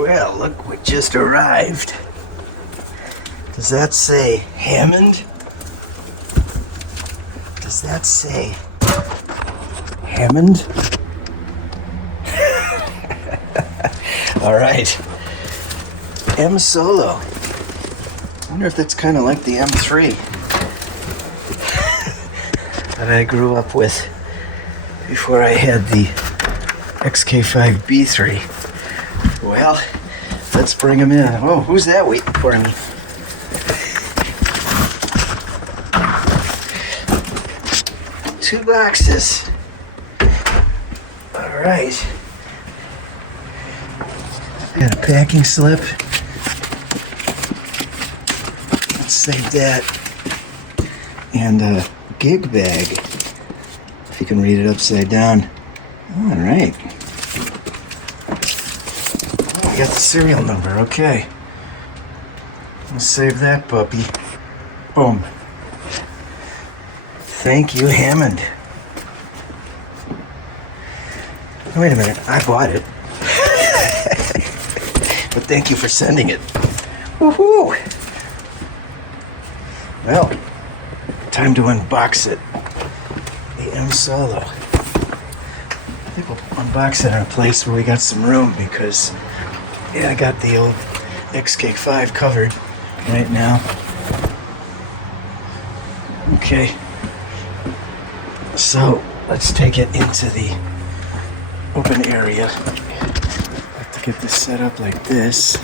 Well, look what just arrived. Does that say Hammond? Does that say Hammond? All right. M Solo. I wonder if that's kind of like the M3 that I grew up with before I had the XK5B3. Well, let's bring him in. Oh, who's that waiting for me? 2 boxes. All right. Got a packing slip. Let's save that. And a gig bag. If you can read it upside down. All right. Oh, I got the serial number. Okay. Let's save that puppy. Boom. Thank you, Hammond. Wait a minute, I bought it. But thank you for sending it. Woohoo! Well, time to unbox it. The M Solo. I think we'll unbox it in a place where we got some room because, yeah, I got the old XK5 covered right now. Okay. So, let's take it into the open area. I have to get this set up like this.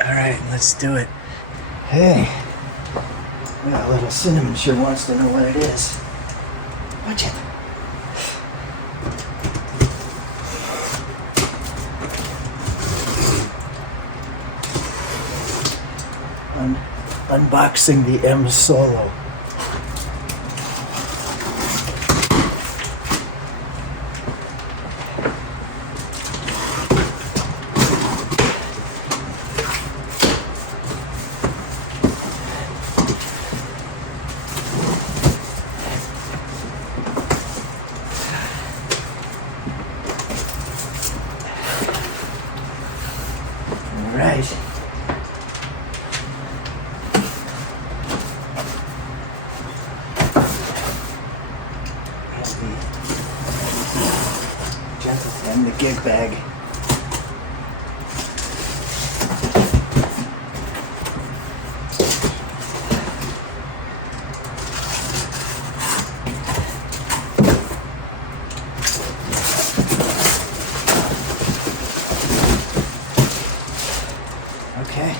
Alright, let's do it. Hey, that little cinnamon sure wants to know what it is. Watch it. Unboxing the M Solo. All right. And the gig bag. Okay.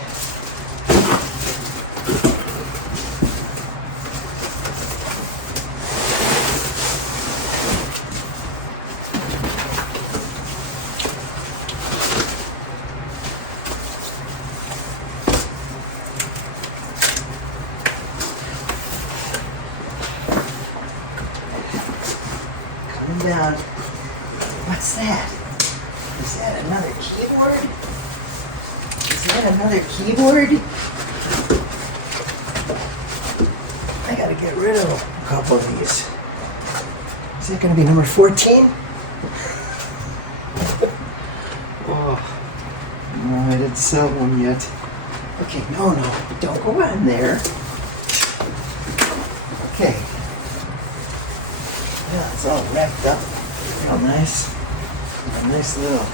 Down. What's that? Is that another keyboard? Is that another keyboard? I gotta get rid of a couple of these. Is it gonna be number 14? Oh, no, I didn't sell one yet. Okay, no, don't go on there. Okay. Yeah, it's all wrapped up. Real nice. A nice little.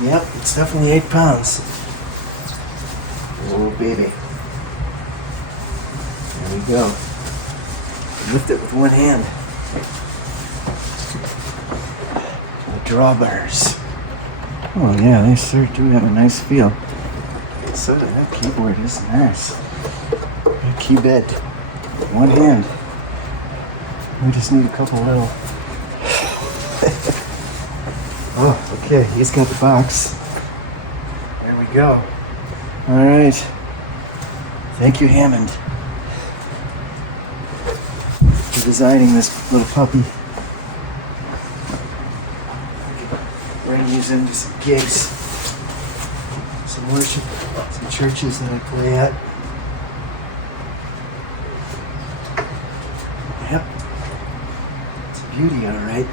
Yep, it's definitely 8 pounds. Oh, baby. There we go. Lift it with one hand. The drawbars. Oh, yeah, they sure do have a nice feel. So that keyboard is nice. That key bed. One hand. We just need a couple little. Oh, okay. He's got the box. There we go. All right. Thank you, Hammond, for designing this little puppy. We're gonna use him to some gigs, some worship, some churches that I play at. Yep. Beauty, all right.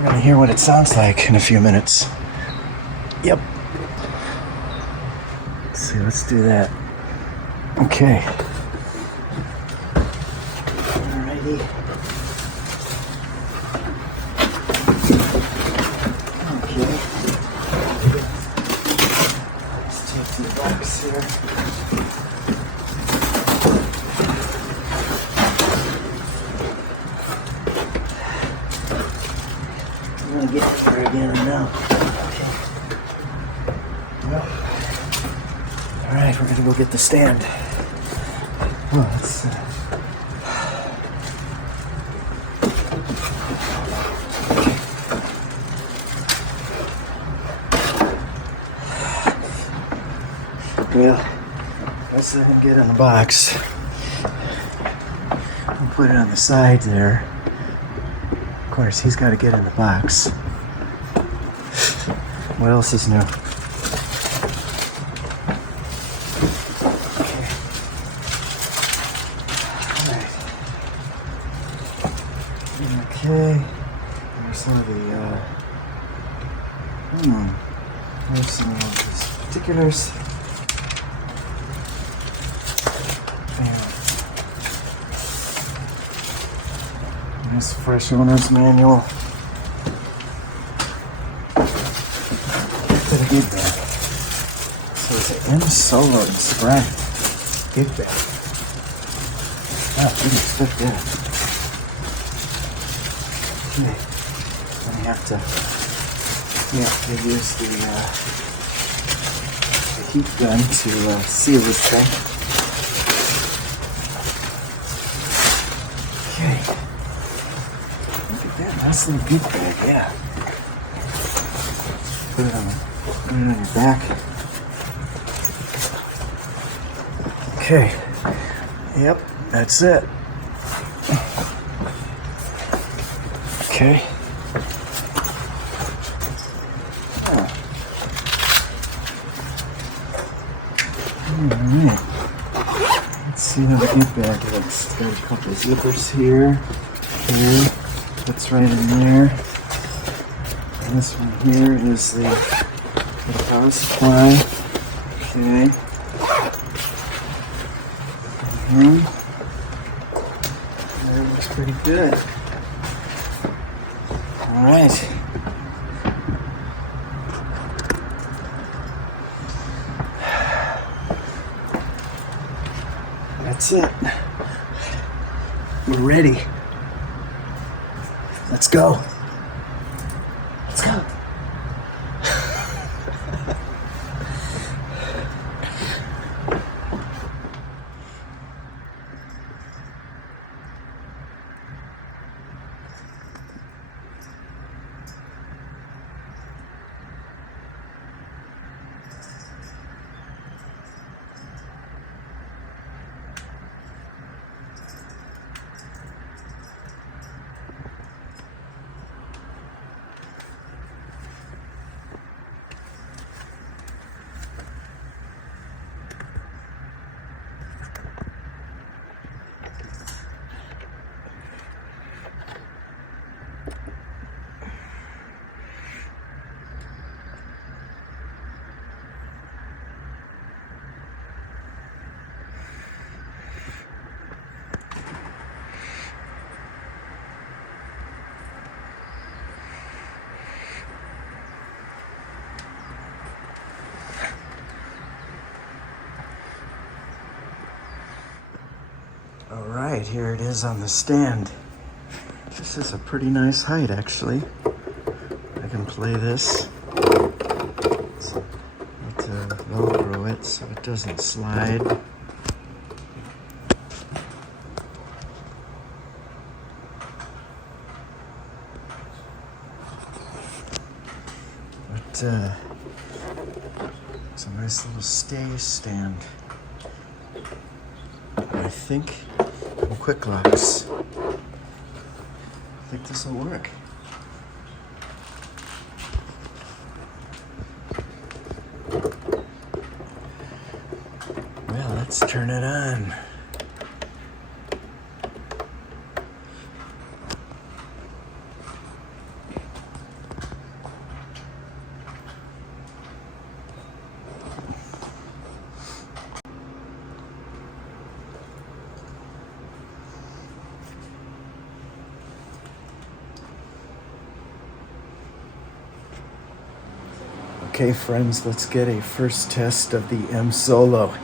We're gonna hear what it sounds like in a few minutes. Yep. Let's see, let's do that. Okay. Alrighty. Okay. Let's take the box here. I'm gonna get her again now. Okay. Well. Alright, we're gonna go get the stand. Oh, that's well, let's let him get in the box. We'll put it on the side there. Of course, he's got to get in the box. What else is new? Okay, there's some of the, there's some of these particulars. And this fresh owner's manual. Got a good bag. So it's an M Solo Extract gig bag. I didn't expect that. Okay, I have to use the heat gun to seal this thing. Okay, look at that nice little gift bag, yeah. Put it on your back. Okay, yep, that's it. Okay. Alright. Let's see how the gift bag looks. Got a couple of zippers here. Here. That's right in there. And this one here is the power supply. Okay. That looks pretty good. All right. That's it. We're ready. Let's go. Let's go. All right, here it is on the stand. This is a pretty nice height, actually. I can play this. Need to Velcro it so it doesn't slide. But it's a nice little stay stand. I think quick locks. I think this will work. Well, let's turn it on. Okay, friends, let's get a first test of the M solo.